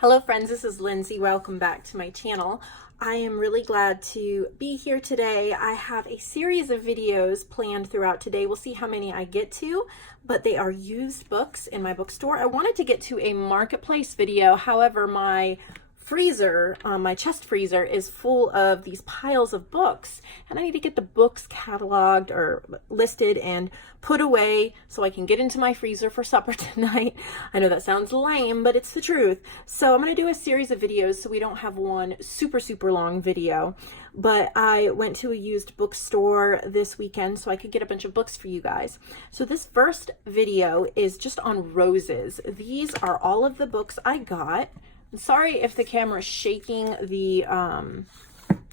Hello friends, this is Lindsay. Welcome back to my channel. I am really glad to be here today. I have a series of videos planned throughout today. We'll see how many I get to, but they are used books in my bookstore. I wanted to get to a marketplace video. However, my freezer, my chest freezer is full of these piles of books, and I need to get the books cataloged or listed and put away so I can get into my freezer for supper tonight. I know that sounds lame, but it's the truth. So I'm going to do a series of videos so we don't have one super long video. But I went to a used bookstore this weekend so I could get a bunch of books for you guys. So this first video is just on roses. These are all of the books I got. I'm sorry if the camera is shaking. The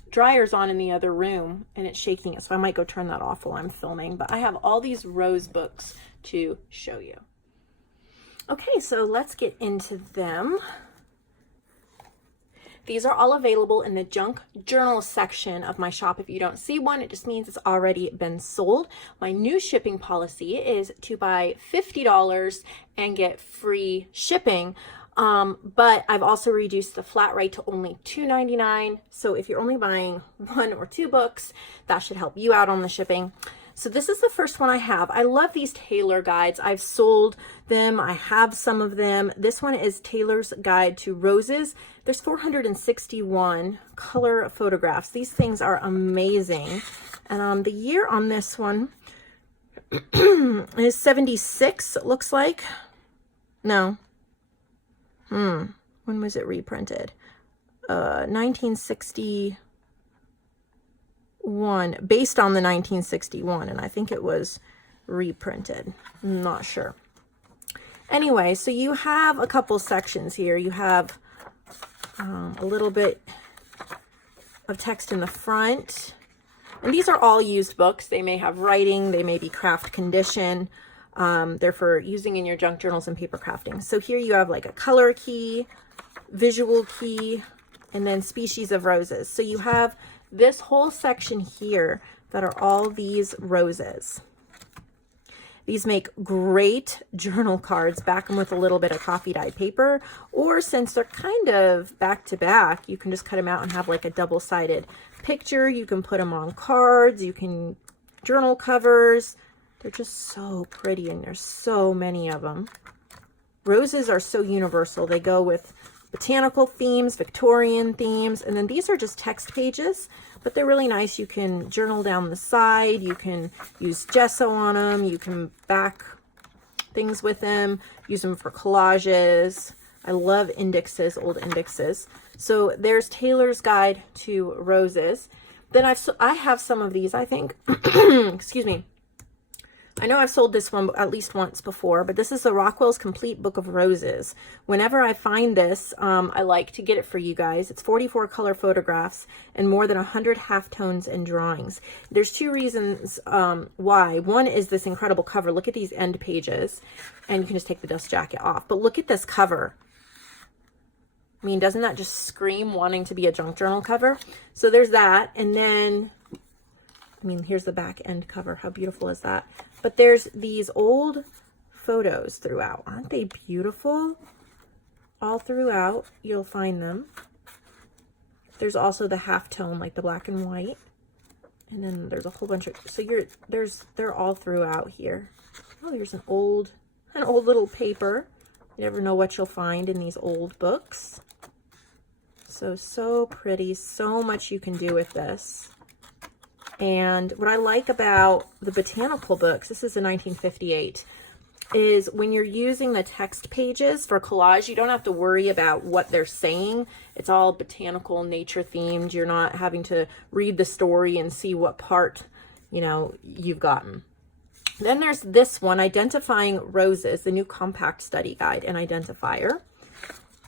dryer's on in the other room and it's shaking it, so I might go turn that off while I'm filming. But I have all these rose books to show you. Okay, so let's get into them. These are all available in the junk journal section of my shop. If you don't see one, it just means it's already been sold. My new shipping policy is to buy $50 and get free shipping. But I've also reduced the flat rate to only $2.99. So if you're only buying 1 or 2 books, that should help you out on the shipping. So this is the first one I have. I love these Taylor guides. I've sold them. I have some of them. This one is Taylor's Guide to Roses. There's 461 color photographs. These things are amazing. And the year on this one is 76, it looks like. No. When was it reprinted? 1961, based on the 1961, and I think it was reprinted. I'm not sure. Anyway, so you have a couple sections here. You have a little bit of text in the front. And these are all used books. They may have writing, they may be craft condition. They're for using in your junk journals and paper crafting. So here you have like a color key, visual key, and then species of roses. So you have this whole section here that are all these roses. These make great journal cards. Back them with a little bit of coffee dyed paper, or since they're kind of back to back, you can just cut them out and have like a double-sided picture. You can put them on cards, you can journal covers. They're just so pretty, and there's so many of them. Roses are so universal. They go with botanical themes, Victorian themes, and then these are just text pages, but they're really nice. You can journal down the side. You can use gesso on them. You can back things with them, use them for collages. I love indexes, old indexes. So there's Taylor's Guide to Roses. Then I have some of these, I think. Excuse me. I know I've sold this one at least once before, but this is the Rockwells Complete Book of Roses. Whenever I find this, I like to get it for you guys. It's 44 color photographs and more than 100 halftones and drawings. There's 2 reasons why. One is this incredible cover. Look at these end pages, and you can just take the dust jacket off. But look at this cover. I mean, doesn't that just scream wanting to be a junk journal cover? So there's that, and then I mean, here's the back end cover. How beautiful is that? But there's these old photos throughout. Aren't they beautiful? All throughout, you'll find them. There's also the halftone, like the black and white. And then there's a whole bunch of, so they're all throughout here. Oh, there's an old little paper. You never know what you'll find in these old books. So pretty. So much you can do with this. And what I like about the botanical books, this is a 1958, is when you're using the text pages for collage, you don't have to worry about what they're saying. It's all botanical, nature themed. You're not having to read the story and see what part, you've gotten. Then there's this one, Identifying Roses, the new compact study guide and identifier.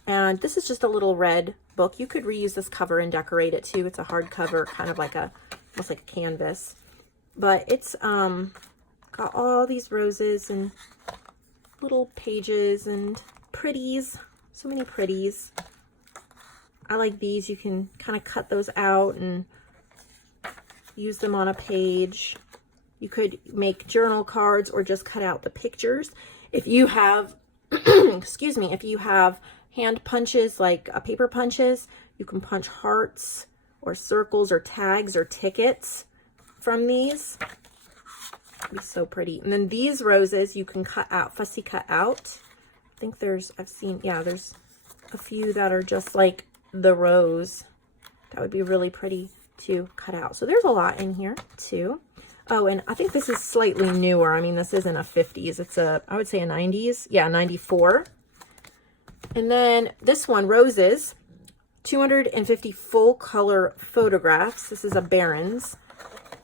And this is just a little red book. You could reuse this cover and decorate it too. It's a hardcover, kind of like almost like a canvas. But it's got all these roses and little pages and pretties. So many pretties. I like these. You can kind of cut those out and use them on a page. You could make journal cards or just cut out the pictures. If you have excuse me, if you have hand punches, like paper punches, you can punch hearts or circles or tags or tickets from these. It'd be so pretty. And then these roses you can cut out, fussy cut out. I think there's, I've seen, yeah, there's a few that are just like the rose. That would be really pretty to cut out. So there's a lot in here too. Oh, and I think this is slightly newer. I mean, this isn't a 50s. It's a, I would say a 90s. Yeah, 94. And then this one, Roses, 250 full color photographs. This is a Barron's.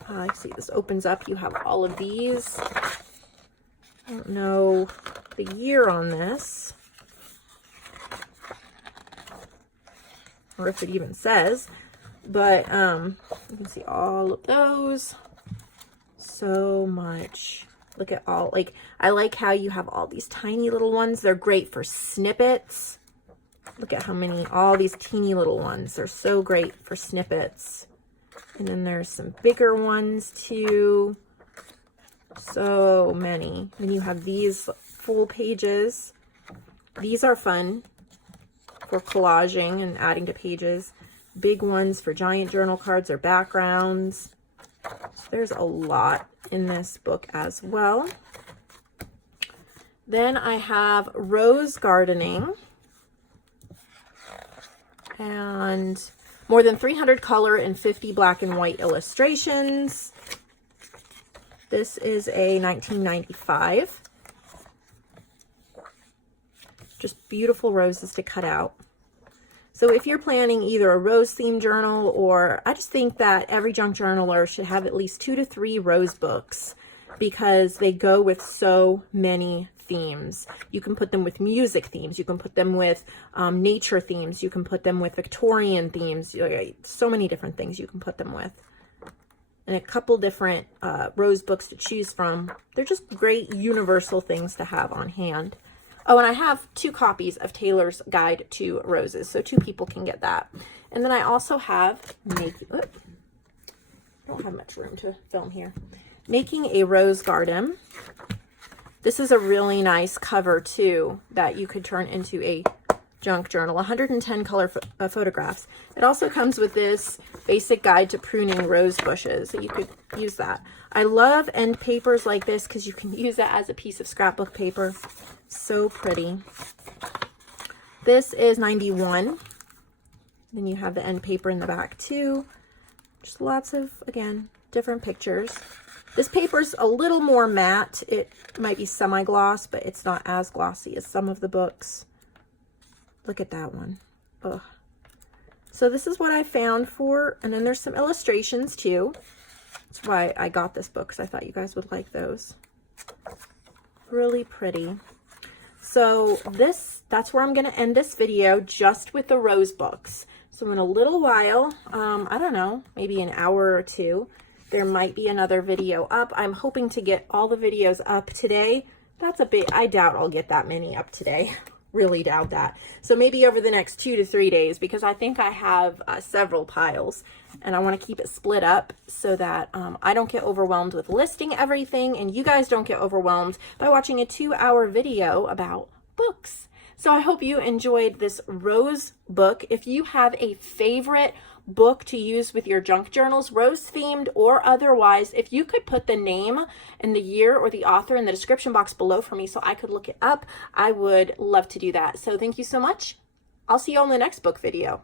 I see this opens up. You have all of these. I don't know the year on this, or if it even says, but you can see all of those. So much. Look at all, like, I like how you have all these tiny little ones. They're great for snippets. Look at how many, all these teeny little ones. They're so great for snippets. And then there's some bigger ones too. So many. Then you have these full pages. These are fun for collaging and adding to pages. Big ones for giant journal cards or backgrounds. There's a lot in this book as well. Then I have Rose Gardening. And more than 300 color and 50 black and white illustrations. This is a 1995. Just beautiful roses to cut out. So if you're planning either a rose themed journal, or I just think that every junk journaler should have at least 2 to 3 rose books, because they go with so many themes. You can put them with music themes. You can put them with nature themes. You can put them with Victorian themes. So many different things you can put them with. And a couple different rose books to choose from. They're just great universal things to have on hand. Oh, and I have 2 copies of Taylor's Guide to Roses, so 2 people can get that. And then I also have I don't have much room to film here. Making a Rose Garden. This is a really nice cover too that you could turn into a junk journal. 110 color photographs. It also comes with this basic guide to pruning rose bushes, so you could use that. I love end papers like this because you can use it as a piece of scrapbook paper. So pretty. This is 91. Then you have the end paper in the back too. Just lots of, again, different pictures. This paper's a little more matte. It might be semi-gloss, but it's not as glossy as some of the books. Look at that one. Ugh. So this is what I found for, and then there's some illustrations too. That's why I got this book, because I thought you guys would like those. Really pretty. So that's where I'm going to end this video, just with the rose books. So in a little while, I don't know, maybe an hour or 2, there might be another video up. I'm hoping to get all the videos up today. That's a bit, I doubt I'll get that many up today. Really doubt that. So maybe over the next 2 to 3 days, because I think I have several piles, and I want to keep it split up so that I don't get overwhelmed with listing everything, and you guys don't get overwhelmed by watching a 2-hour video about books. So I hope you enjoyed this rose book. If you have a favorite book to use with your junk journals, rose themed or otherwise, if you could put the name and the year or the author in the description box below for me so I could look it up, I would love to do that. So thank you so much. I'll see you on the next book video.